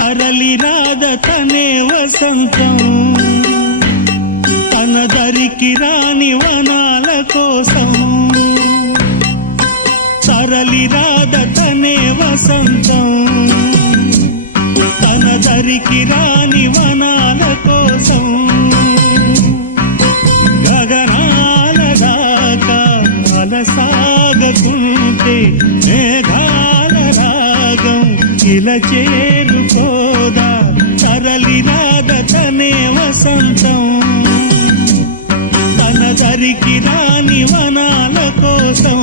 తరలి రాద తనే వసంతం తన దరికి రాని వనాల కోసం తరలి రాద తనే వసంతం తన దరికి రాని వనాల కోసం గగనాల దాకా అలసాగకుంటే మేఘాల రాగం ఇలా చేరుకోదా తరలి రాద తనే వసంతం తన దరికి రాని వనాల కోసం